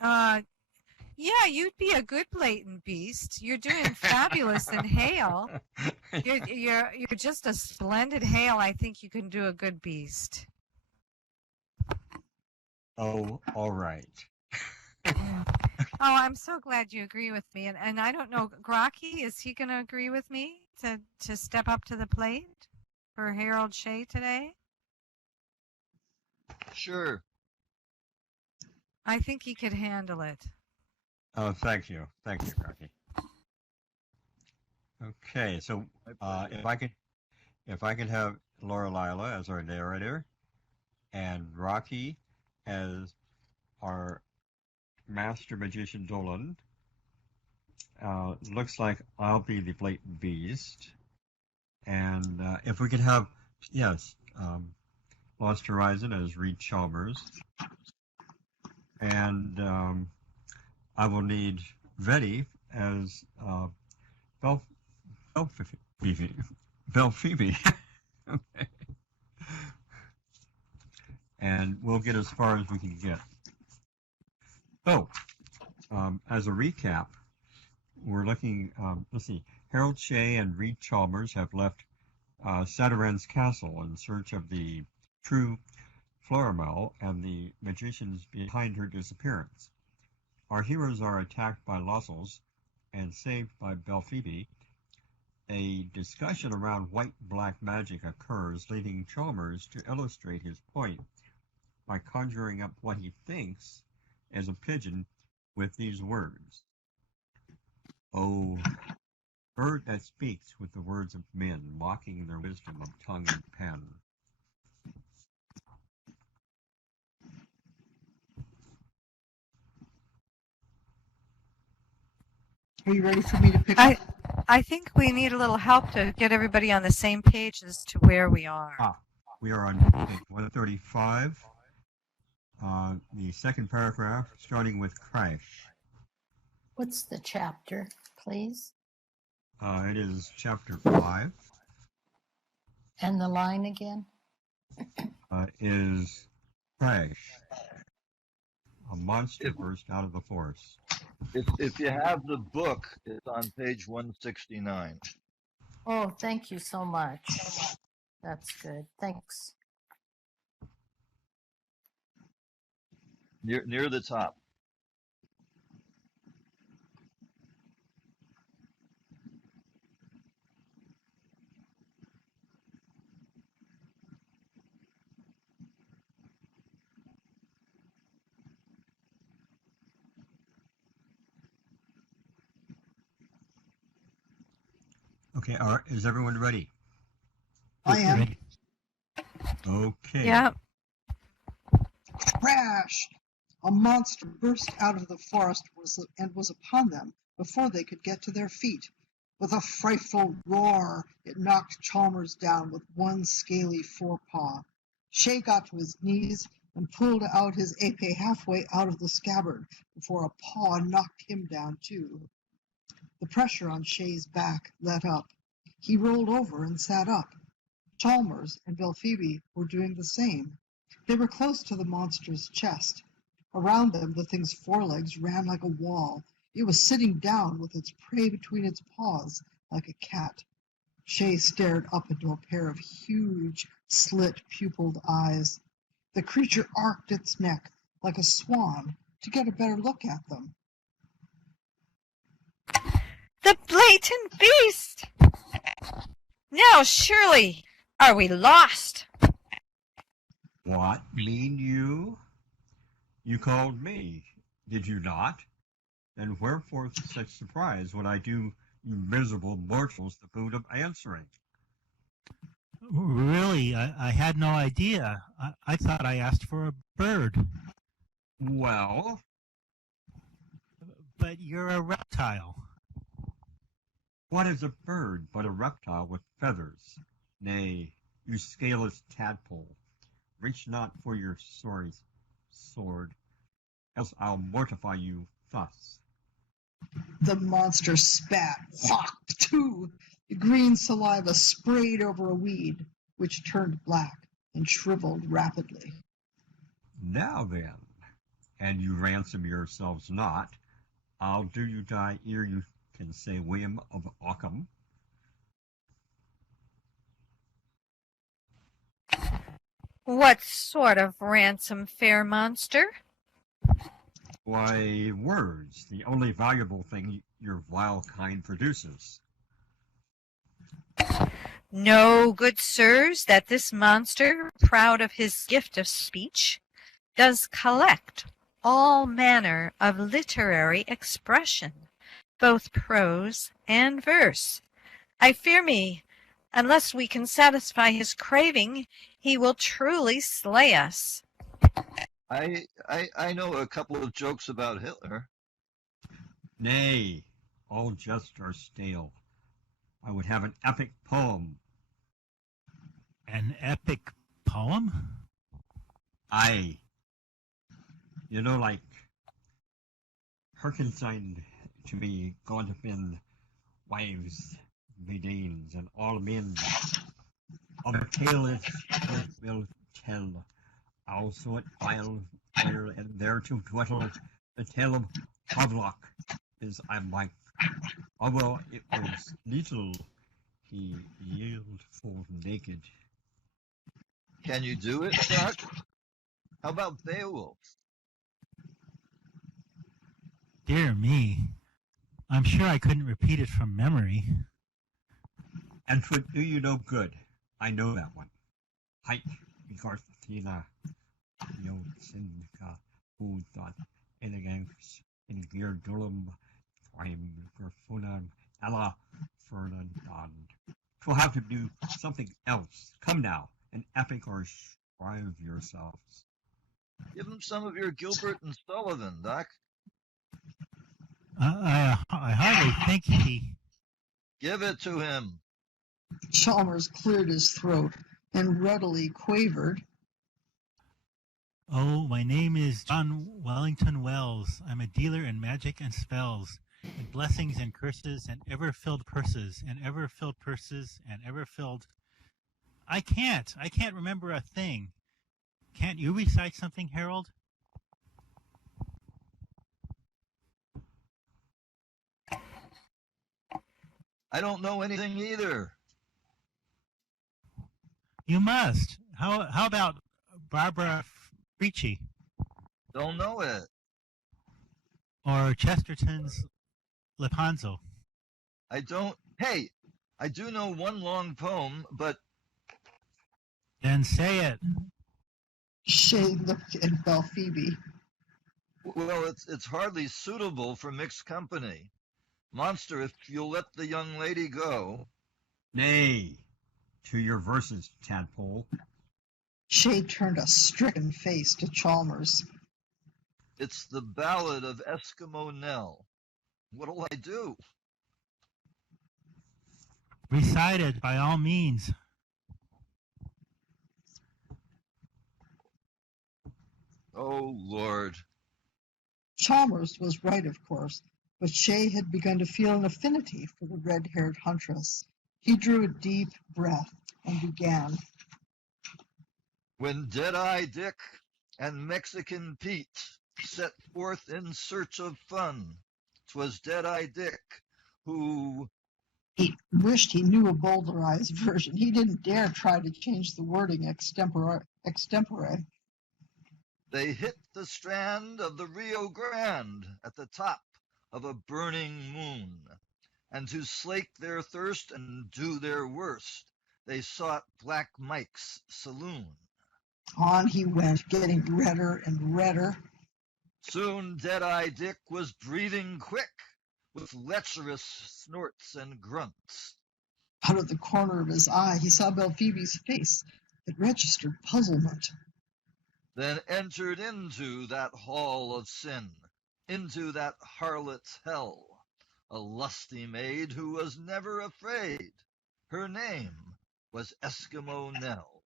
huh? Yeah, you'd be a good blatant beast. You're doing fabulous in hail. You're just a splendid hail. I think you can do a good beast. Oh, all right. Yeah. Oh, I'm so glad you agree with me. And I don't know, Grocky, is he going to agree with me to step up to the plate for Harold Shea today? Sure. I think he could handle it. Oh, thank you, Rocky. Okay, so if I could have Laura Lila as our narrator, and Rocky as our master magician Dolan. Looks like I'll be the blatant beast, and if we could have Lost Horizon as Reed Chalmers, and I will need Vetty as Belphoebe. Okay. And we'll get as far as we can get. Oh, as a recap, we're looking, let's see, Harold Shea and Reed Chalmers have left Satiran's castle in search of the true Florimel and the magicians behind her disappearance. Our heroes are attacked by Lossels and saved by Belphoebe. A discussion around white-black magic occurs, leading Chalmers to illustrate his point by conjuring up what he thinks is a pigeon with these words. Oh, bird that speaks with the words of men, mocking their wisdom of tongue and pen. Are you ready for me to pick up? I think we need a little help to get everybody on the same page as to where we are. We are on page 135, the second paragraph, starting with Crash. What's the chapter, please? It is chapter 5. And the line again? Is Crash. A monster burst out of the forest. If you have the book, it's on page 169. Oh, thank you so much. That's good. Thanks. Near the top. Okay, is everyone ready? I am. Okay. Yeah. Crash! A monster burst out of the forest and was upon them before they could get to their feet. With a frightful roar, it knocked Chalmers down with one scaly forepaw. Shea got to his knees and pulled out his épée halfway out of the scabbard before a paw knocked him down too. The pressure on Shea's back let up. He rolled over and sat up. Chalmers and Belphoebe were doing the same. They were close to the monster's chest. Around them, the thing's forelegs ran like a wall. It was sitting down with its prey between its paws, like a cat. Shea stared up into a pair of huge, slit-pupilled eyes. The creature arched its neck like a swan to get a better look at them. The blatant beast! Now, surely, are we lost? What mean you? You called me, did you not? And wherefore such surprise when I do you miserable mortals the boon of answering? Really, I had no idea. I thought I asked for a bird. Well? But you're a reptile. What is a bird but a reptile with feathers? Nay, you scaleless tadpole, reach not for your sword, else I'll mortify you thus. The monster spat. Whack, too. The green saliva sprayed over a weed, which turned black and shriveled rapidly. Now then, and you ransom yourselves not, I'll do you die ere you can say William of Ockham. What sort of ransom, fair monster? Why, words, the only valuable thing your vile kind produces. Know, good sirs, that this monster, proud of his gift of speech, does collect all manner of literary expression, both prose and verse. I fear me, unless we can satisfy his craving, he will truly slay us. I know a couple of jokes about Hitler. Nay, all jests are stale. I would have an epic poem. An epic poem? Aye. You know, like, hearken to me, God have been wives, maidens, and all men. Of a tale it will tell. Also it while and there to dwell the tale of Havelock is I might. Although it was little he yield for naked. Can you do it, Doc? How about Beowulf? Dear me. I'm sure I couldn't repeat it from memory. And 'twould do you no good. I know that one. Hike, Garthina, Yosinka, who thought elegans in gear dulum, prime Gerfunan, Ella Fernandand. 'Twill have to do something else. Come now, an epic or strive yourselves. Give him some of your Gilbert and Sullivan, Doc. I hardly think he... Give it to him. Chalmers cleared his throat and readily quavered. Oh, my name is John Wellington Wells. I'm a dealer in magic and spells, in blessings and curses, and ever-filled purses, and ever-filled purses, and ever-filled... I can't remember a thing. Can't you recite something, Harold? I don't know anything either. You must. How about Barbara Ricci Don't know it. or Chesterton's Lepanzo? I don't. Hey, I do know one long poem, but Then say it. Shay looked at Belphoebe. well, it's hardly suitable for mixed company. Monster, if you'll let the young lady go. Nay, to your verses, Tadpole. Shay turned a stricken face to Chalmers. It's the ballad of Eskimo Nell. What'll I do? Recite it by all means. Oh, Lord. Chalmers was right, of course, but Shay had begun to feel an affinity for the red-haired huntress. He drew a deep breath and began. When Dead-Eye Dick and Mexican Pete set forth in search of fun, 'twas Dead-Eye Dick who... He wished he knew a bowdlerized version. He didn't dare try to change the wording extempore. They hit the strand of the Rio Grande at the top of a burning moon, and to slake their thirst and do their worst, they sought Black Mike's saloon. On he went, getting redder and redder. Soon Dead-Eye Dick was breathing quick, with lecherous snorts and grunts. Out of the corner of his eye, he saw Belphoebe's face. It registered puzzlement. Then entered into that hall of sin, into that harlot's hell, a lusty maid who was never afraid. Her name was Eskimo Nell.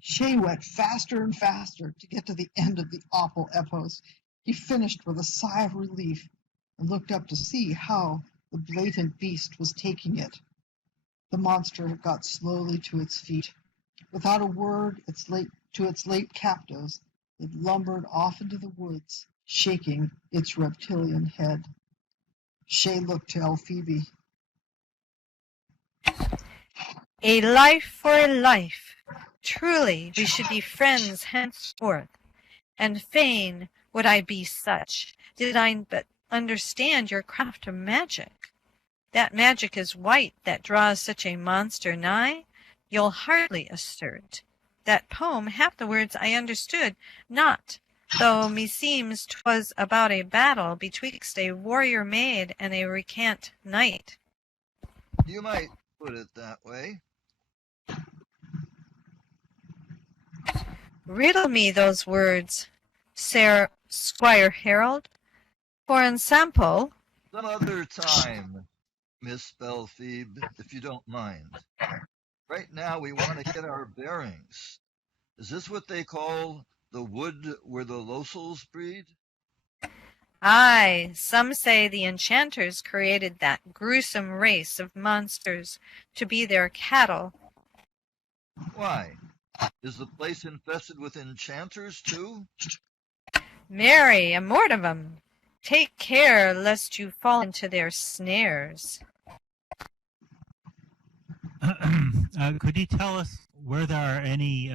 Shay went faster and faster to get to the end of the awful epos. He finished with a sigh of relief and looked up to see how the blatant beast was taking it. The monster had got slowly to its feet. Without a word to its late captives, It lumbered off into the woods, shaking its reptilian head. Shay looked to Elphebe. A life for a life. Truly, we should be friends henceforth. And fain would I be such, did I but understand your craft of magic. That magic is white that draws such a monster nigh, you'll hardly assert. That poem, half the words I understood not, though meseems 'twas about a battle betwixt a warrior maid and a recant knight. You might put it that way. Riddle me those words, Sir Squire Harold, for ensample. Some other time, Miss Belphebe, if you don't mind. Right now we want to get our bearings. Is this what they call the wood where the Losels breed? Aye, some say the enchanters created that gruesome race of monsters to be their cattle. Why? Is the place infested with enchanters too? Marry, a mort of 'em. Take care lest you fall into their snares. Could you tell us where there are any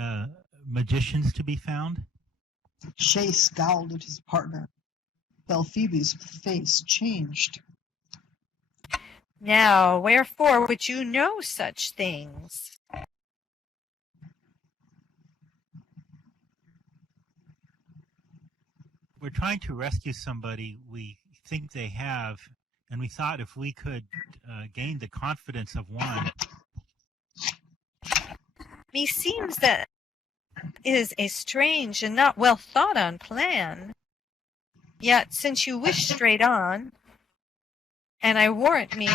magicians to be found? Shay scowled at his partner. Belphoebe's face changed. Now, wherefore would you know such things? We're trying to rescue somebody we think they have, and we thought if we could gain the confidence of one. Meseems that is a strange and not well thought on plan. Yet, since you wish straight on, and I warrant me,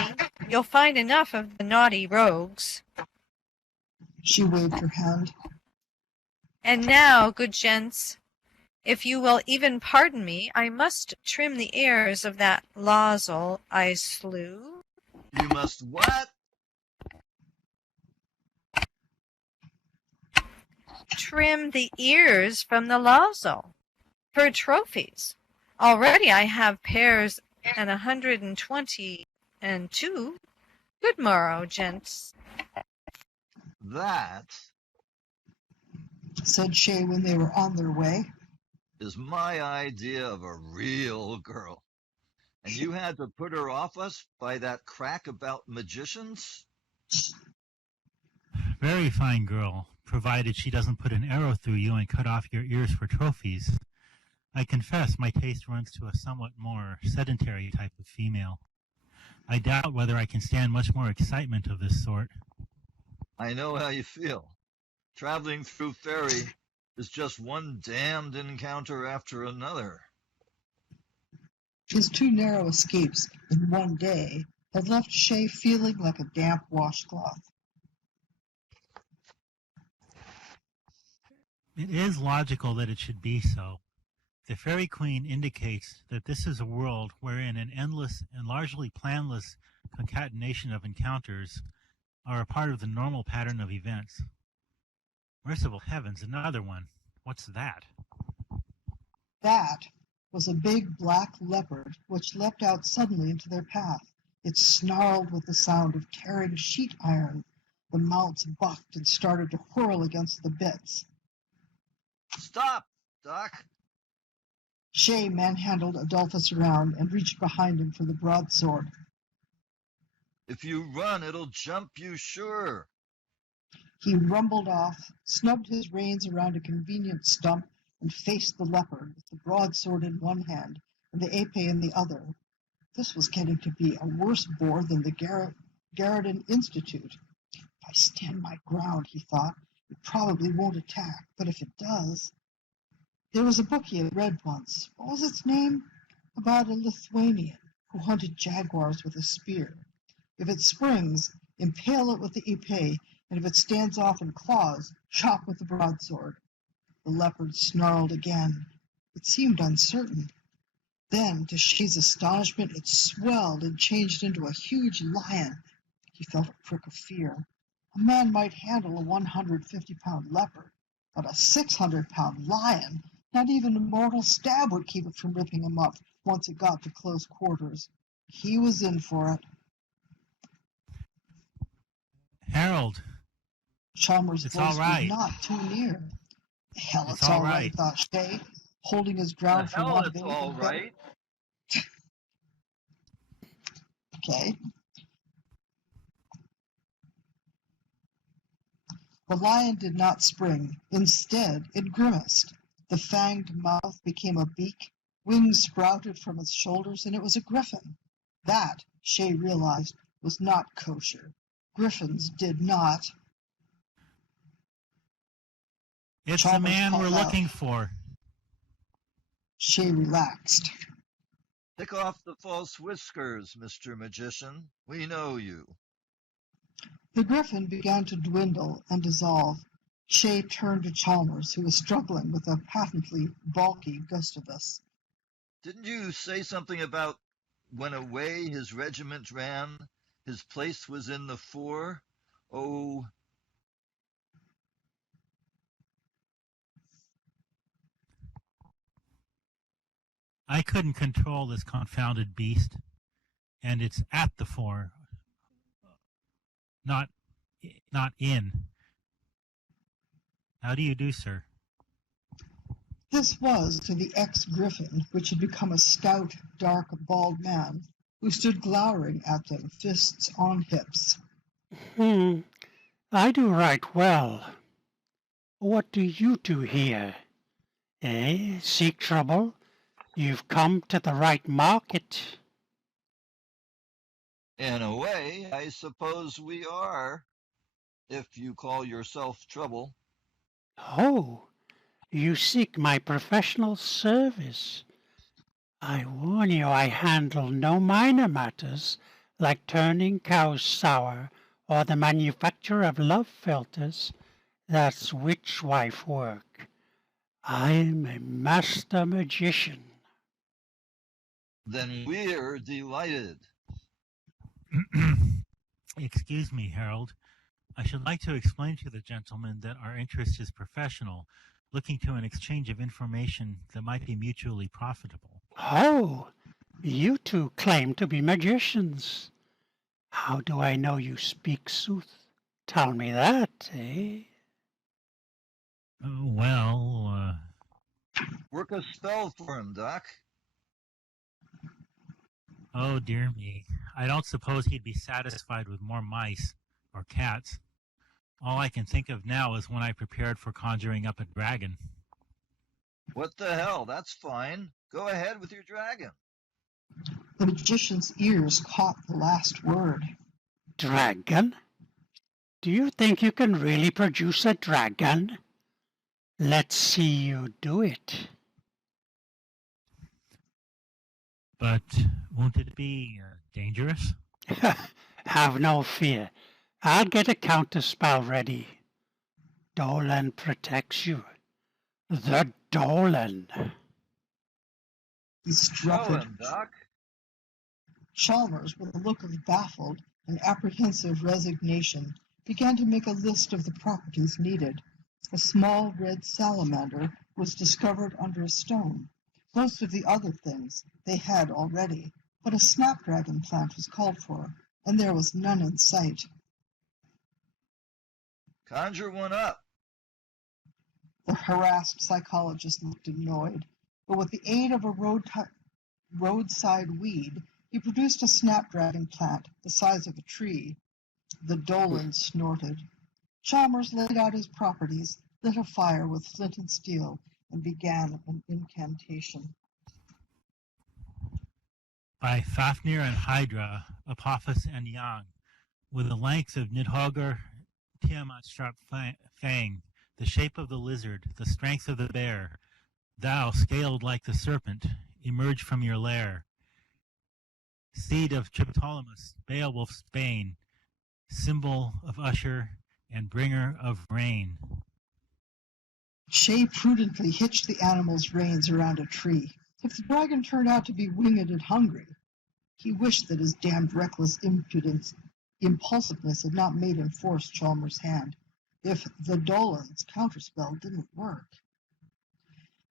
you'll find enough of the naughty rogues. She waved her hand. And now, good gents, if you will even pardon me, I must trim the ears of that Losel I slew. You must what? Trim the ears from the Losel for trophies. Already I have pairs and 122. Good morrow, gents. That Said Shay when they were on their way. is my idea of a real girl. And you had to put her off us by that crack about magicians? Very fine girl, provided she doesn't put an arrow through you and cut off your ears for trophies. I confess my taste runs to a somewhat more sedentary type of female. I doubt whether I can stand much more excitement of this sort. I know how you feel. Traveling through Fairy is just one damned encounter after another. His 2 narrow escapes in one day had left Shay feeling like a damp washcloth. It is logical that it should be so. The Fairy Queen indicates that this is a world wherein an endless and largely planless concatenation of encounters are a part of the normal pattern of events. Merciful heavens, another one. What's that? That was a big black leopard which leapt out suddenly into their path. It snarled with the sound of tearing sheet iron. The mounts bucked and started to whirl against the bits. Stop, Doc. Shay manhandled Adolphus around and reached behind him for the broadsword. If you run, it'll jump you sure. He rumbled off, snubbed his reins around a convenient stump, and faced the leopard with the broadsword in one hand and the épée in the other. This was getting to be a worse bore than the Garridan Institute. If I stand my ground, he thought, it probably won't attack, but if it does... There was a book he had read once. What was its name? About a Lithuanian who hunted jaguars with a spear. If it springs, impale it with the épée, and if it stands off in claws, chop with the broadsword. The leopard snarled again. It seemed uncertain. Then, to Shay's astonishment, it swelled and changed into a huge lion. He felt a prick of fear. A man might handle a 150-pound leopard, but a 600-pound lion? Not even a mortal stab would keep it from ripping him up once it got to close quarters. He was in for it. Harold, Chalmers' it's voice all right. was not too near. Hell, It's it's all all right, right. thought Shay, holding his The ground for hell want of it's anything all better. right. Okay. The lion did not spring. Instead, it grimaced. The fanged mouth became a beak, wings sprouted from its shoulders, and it was a griffin. That, Shay realized, was not kosher. Griffins did not. It's the Chalmers man we're called out. looking for. Shay relaxed. Take off the false whiskers, Mr. Magician. We know you. The griffin began to dwindle and dissolve. Shay turned to Chalmers, who was struggling with a patently bulky Gustavus. Didn't you say something about when away his regiment ran, his place was in the fore? Oh, I couldn't control this confounded beast, and it's at the fore, not in. How do you do, sir? This was to the ex-griffin, which had become a stout, dark, bald man, who stood glowering at them, fists on hips. I do right well. What do you do here? Seek trouble? You've come to the right market. in a way, I suppose we are, if you call yourself trouble. Oh, you seek my professional service. I warn you, I handle no minor matters like turning cows sour or the manufacture of love philters. That's witchwife work. I'm a master magician. Then we're delighted. Excuse me, Harold. I should like to explain to the gentleman that our interest is professional, looking to an exchange of information that might be mutually profitable. Oh, you two claim to be magicians. How do I know you speak sooth? Tell me that, eh? Well, Work a spell for him, Doc. oh dear me. I don't suppose he'd be satisfied with more mice or cats. All I can think of now is when I prepared for conjuring up a dragon. What the hell? That's fine. Go ahead with your dragon. The magician's ears caught the last word. Dragon? Do you think you can really produce a dragon? Let's see you do it. But won't it be dangerous? Have no fear. I'll get a counterspell ready. Dolan protects you. The Dolan. He struck Go it. him, Doc. Chalmers, with a look of baffled and apprehensive resignation, began to make a list of the properties needed. A small red salamander was discovered under a stone. Most of the other things they had already, but a snapdragon plant was called for, and there was none in sight. Conjure one up. The harassed psychologist looked annoyed, but with the aid of a roadside weed, he produced a snapdragon plant the size of a tree. The Dolan snorted. Chalmers laid out his properties, lit a fire with flint and steel, and began an incantation. By Fafnir and Hydra, Apophis and Yang, with the length of Nidhogger, Tiamat's sharp fang, the shape of the lizard, the strength of the bear, thou, scaled like the serpent, emerge from your lair. Seed of Triptolemus, Beowulf's bane, symbol of Usher and bringer of rain. Shay prudently hitched the animal's reins around a tree. If the dragon turned out to be winged and hungry, he wished that his damned reckless impulsiveness had not made him force Chalmers' hand. If the Dolan's counterspell didn't work.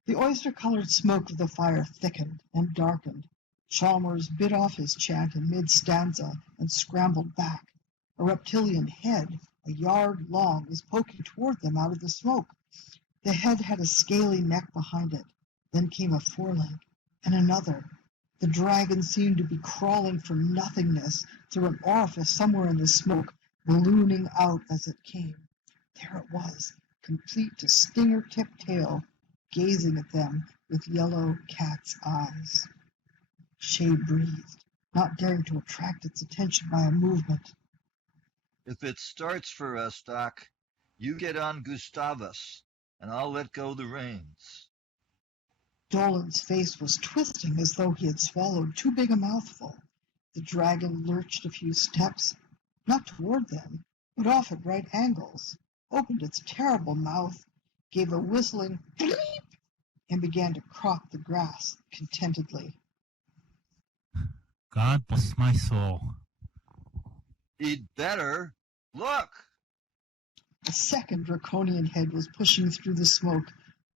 The oyster-colored smoke of the fire thickened and darkened. Chalmers bit off his chant in mid-stanza and scrambled back. A reptilian head, a yard long, was poking toward them out of the smoke. The head had a scaly neck behind it. Then came a foreleg, and another. The dragon seemed to be crawling from nothingness through an orifice somewhere in the smoke, ballooning out as it came. There it was, complete to stinger-tipped tail, gazing at them with yellow cat's eyes. Shay breathed, not daring to attract its attention by a movement. If it starts for us, Doc, you get on Gustavus, and I'll let go the reins. Dolan's face was twisting as though he had swallowed too big a mouthful. The dragon lurched a few steps, not toward them, but off at right angles, opened its terrible mouth, gave a whistling bleep, and began to crop the grass contentedly. God bless my soul. He'd better. Look! A second draconian head was pushing through the smoke.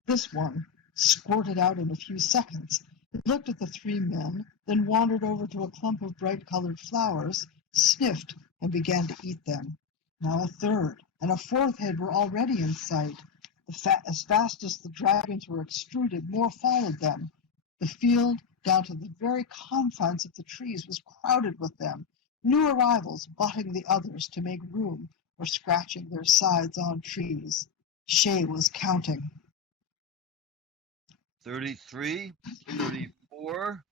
This one squirted out in a few seconds. It looked at the three men, then wandered over to a clump of bright-colored flowers, sniffed, and began to eat them. Now a third and a fourth head were already in sight. As fast as the dragons were extruded, more followed them. The field, down to the very confines of the trees, was crowded with them, new arrivals butting the others to make room or scratching their sides on trees. Shay was counting. 33, 34.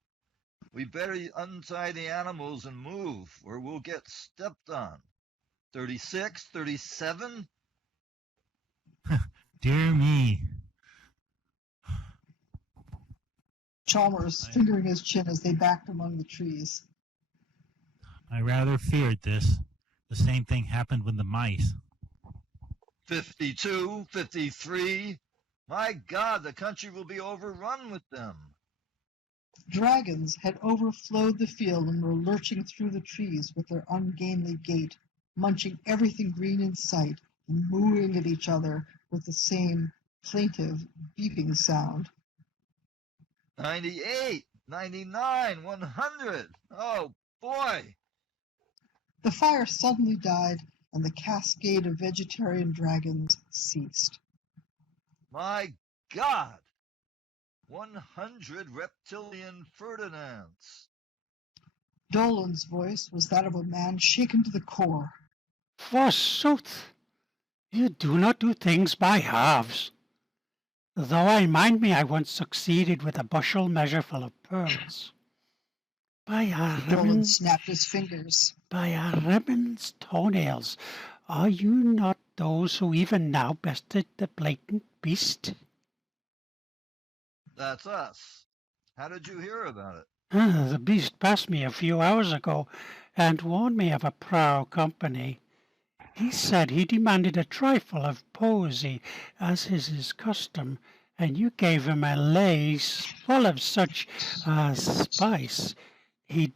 We better untie the animals and move, or we'll get stepped on. 36, 37. Dear me. Chalmers fingering his chin as they backed among the trees. I rather feared this. The same thing happened with the mice. 52, 53. My God, the country will be overrun with them. Dragons had overflowed the field and were lurching through the trees with their ungainly gait, munching everything green in sight and mooing at each other with the same plaintive beeping sound. 98, 99, 100. Oh, boy. The fire suddenly died, and the cascade of vegetarian dragons ceased. My God. 100 reptilian Ferdinands. Dolan's voice was that of a man shaken to the core. Forsooth, you do not do things by halves. Though I mind me I once succeeded with a bushel measure full of pearls. By a Dolan ribbon, snapped his fingers. by a ribbon's toenails, are you not those who even now bested the blatant beast? That's us. How did you hear about it? The beast passed me a few hours ago and warned me of a proud company. He said he demanded a trifle of poesy, as is his custom, and you gave him a lace full of such spice. He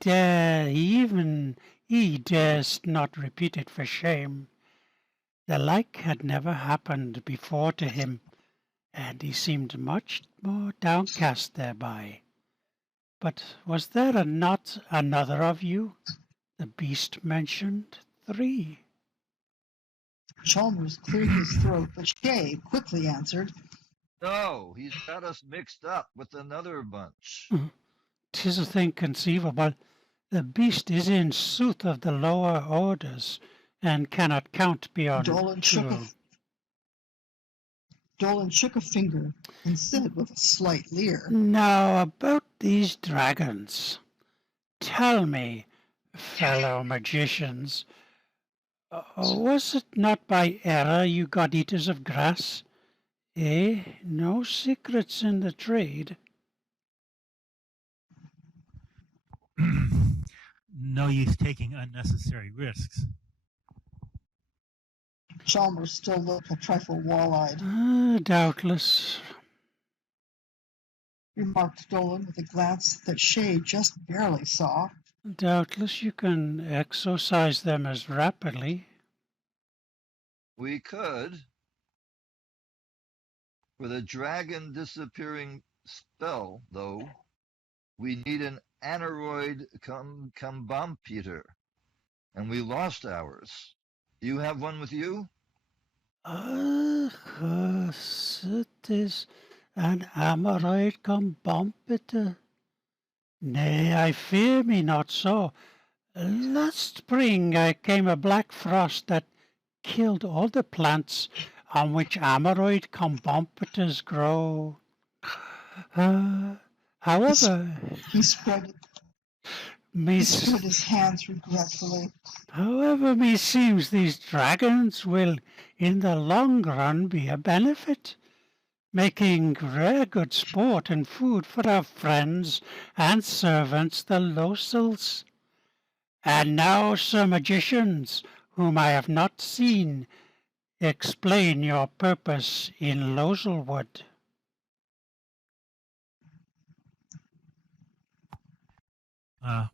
durst not repeat it for shame. The like had never happened before to him, and he seemed much more downcast thereby. But was there not another of you? The beast mentioned 3. Chalmers cleared his throat, but Shay quickly answered, No, he's got us mixed up with another bunch. 'Tis a thing conceivable. The beast is in sooth of the lower orders, and cannot count beyond Dolan shook a finger and said with a slight leer, Now about these dragons. Tell me, fellow magicians, was it not by error you got eaters of grass? No secrets in the trade. No use taking unnecessary risks. Chalmers still looked a trifle wall-eyed, Doubtless. remarked Dolan with a glance that Shay just barely saw. Doubtless you can exorcise them as rapidly. We could. For the dragon disappearing spell, though, we need an aneroid combomputer, and we lost ours. Do you have one with you? It is an ameroid combomputer. Nay, I fear me not so. Last spring came a black frost that killed all the plants on which ameroid combomputers grow. However, He spread his hands regretfully. However, meseems these dragons will in the long run be a benefit, making rare good sport and food for our friends and servants the Losels. And now, Sir Magicians, whom I have not seen, explain your purpose in Loselwood.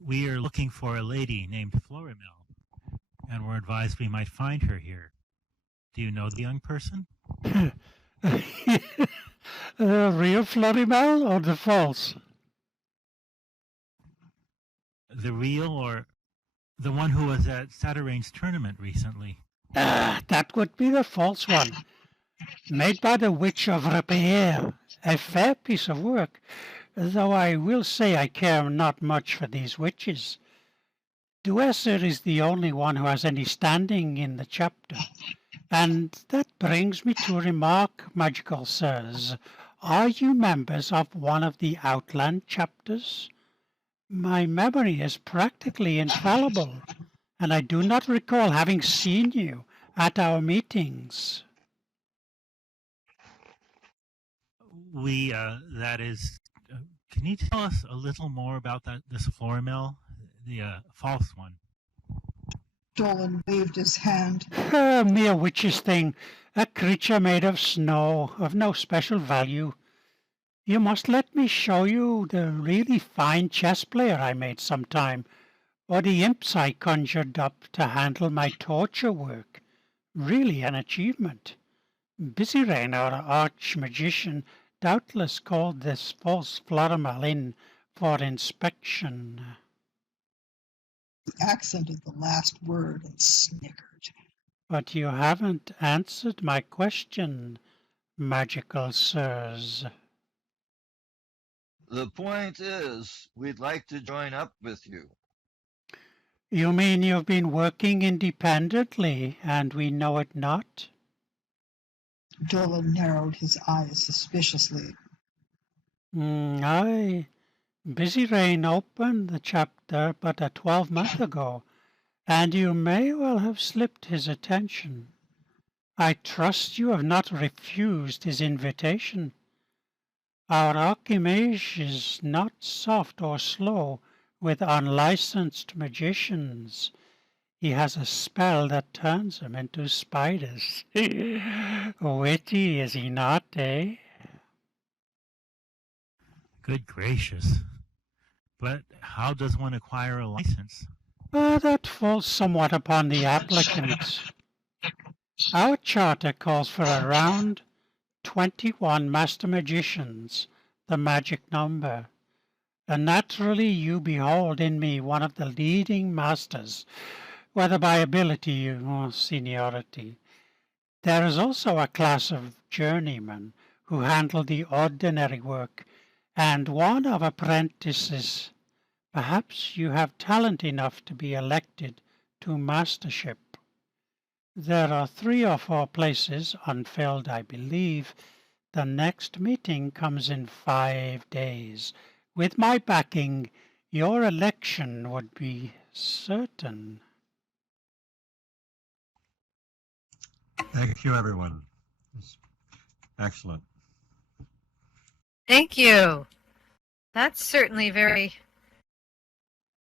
We are looking for a lady named Florimel, and we're advised we might find her here. Do you know the young person? The real Florimel or the false? The real, or the one who was at Saturane's tournament recently? That would be the false one, made by the Witch of Repair. A fair piece of work, though I will say I care not much for these witches. Duesser is the only one who has any standing in the chapter. And that brings me to remark, magical sirs, are you members of one of the Outland chapters? My memory is practically infallible, and I do not recall having seen you at our meetings. That is, can you tell us a little more about this Florimel, the false one? Dolan waved his hand. A mere witch's thing, a creature made of snow, of no special value. You must let me show you the really fine chess player I made sometime, or the imps I conjured up to handle my torture work. Really an achievement. Busy-Rain, our arch-magician, doubtless called this false Florimel in for inspection. He accented the last word and snickered. But you haven't answered my question, magical sirs. The point is, we'd like to join up with you. You mean you've been working independently, and we know it not? Dolan narrowed his eyes suspiciously. Aye. Busy-Rain opened the chapter but a 12-month ago, and you may well have slipped his attention. I trust you have not refused his invitation. Our Archimage is not soft or slow with unlicensed magicians. He has a spell that turns them into spiders. Witty, is he not, eh? Good gracious. But how does one acquire a license? That falls somewhat upon the applicant. Our charter calls for around 21 master magicians, the magic number. And naturally you behold in me one of the leading masters, whether by ability or seniority. There is also a class of journeymen who handle the ordinary work, and one of apprentices. Perhaps you have talent enough to be elected to mastership. There are 3 or 4 places unfilled, I believe. The next meeting comes in 5 days. With my backing, your election would be certain. Thank you, everyone. It's excellent. Thank you. That's certainly very